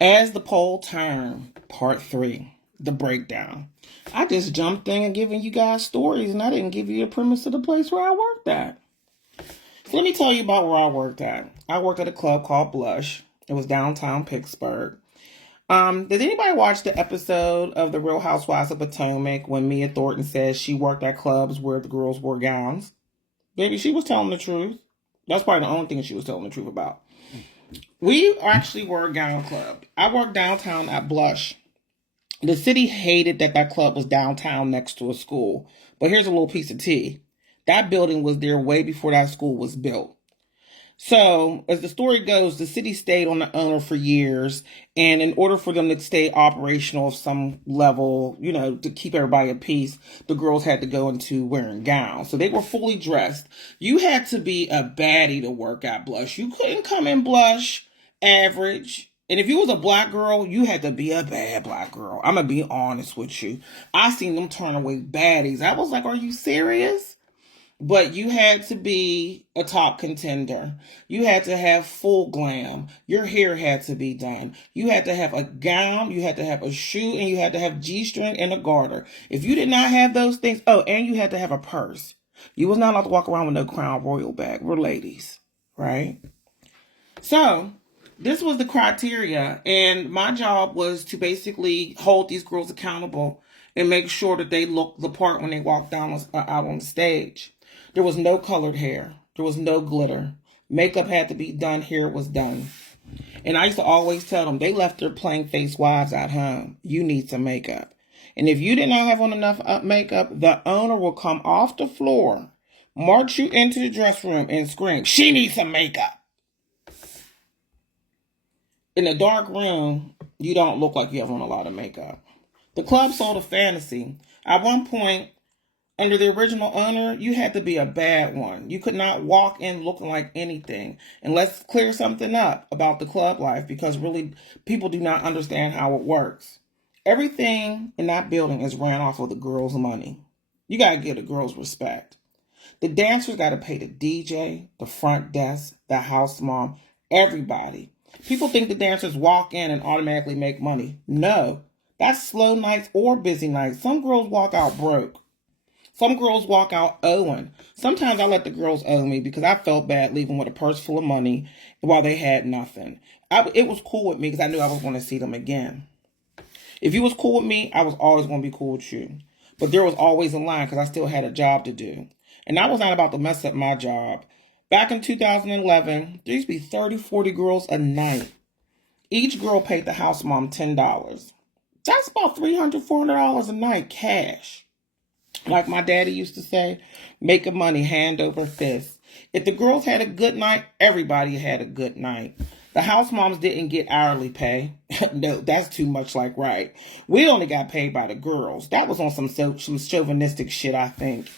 As the poll turned, part three, the breakdown. I just jumped in and giving you guys stories, and I didn't give you the premise of the place where I worked at. So let me tell you about where I worked at. I worked at a club called Blush. It was downtown Pittsburgh. Did anybody watch the episode of The Real Housewives of Potomac when Mia Thornton says she worked at clubs where the girls wore gowns? Baby, she was telling the truth. That's probably the only thing she was telling the truth about. We actually were a gown club. I worked downtown at Blush. The city hated that that club was downtown next to a school. But here's a little piece of tea. That building was there way before that school was built. So, as the story goes, the city stayed on the owner for years, and in order for them to stay operational of some level, to keep everybody at peace, the girls had to go into wearing gowns. So they were fully dressed. You had to be a baddie to work at Blush. You couldn't come in Blush average. And if you was a black girl, you had to be a bad black girl. I'm going to be honest with you. I seen them turn away baddies. I was like, are you serious? But you had to be a top contender. You had to have full glam. Your hair had to be done. You had to have a gown. You had to have a shoe. And you had to have G-string and a garter. If you did not have those things, and you had to have a purse. You was not allowed to walk around with no Crown Royal bag. We're ladies, right? So this was the criteria. And my job was to basically hold these girls accountable and make sure that they looked the part when they walked out on the stage. There was no colored hair. There was no glitter. Makeup had to be done. Hair was done. And I used to always tell them, they left their plain face wives at home. You need some makeup. And if you did not have on enough makeup, the owner will come off the floor, march you into the dressing room, and scream, she needs some makeup. In a dark room, you don't look like you have on a lot of makeup. The club sold a fantasy. At one point, under the original owner, you had to be a bad one. You could not walk in looking like anything. And let's clear something up about the club life, because really people do not understand how it works. Everything in that building is ran off of the girls' money. You got to give the girls respect. The dancers got to pay the DJ, the front desk, the house mom, everybody. People think the dancers walk in and automatically make money. No, that's slow nights or busy nights. Some girls walk out broke. Some girls walk out owing. Sometimes I let the girls owe me because I felt bad leaving with a purse full of money while they had nothing. It was cool with me because I knew I was going to see them again. If you was cool with me, I was always going to be cool with you. But there was always a line because I still had a job to do. And I was not about to mess up my job. Back in 2011, there used to be 30, 40 girls a night. Each girl paid the house mom $10. That's about $300, $400 a night cash. Like my daddy used to say, making money hand over fist. If the girls had a good night, everybody had a good night. The house moms didn't get hourly pay. No, that's too much like right. We only got paid by the girls. That was on some chauvinistic shit, I think.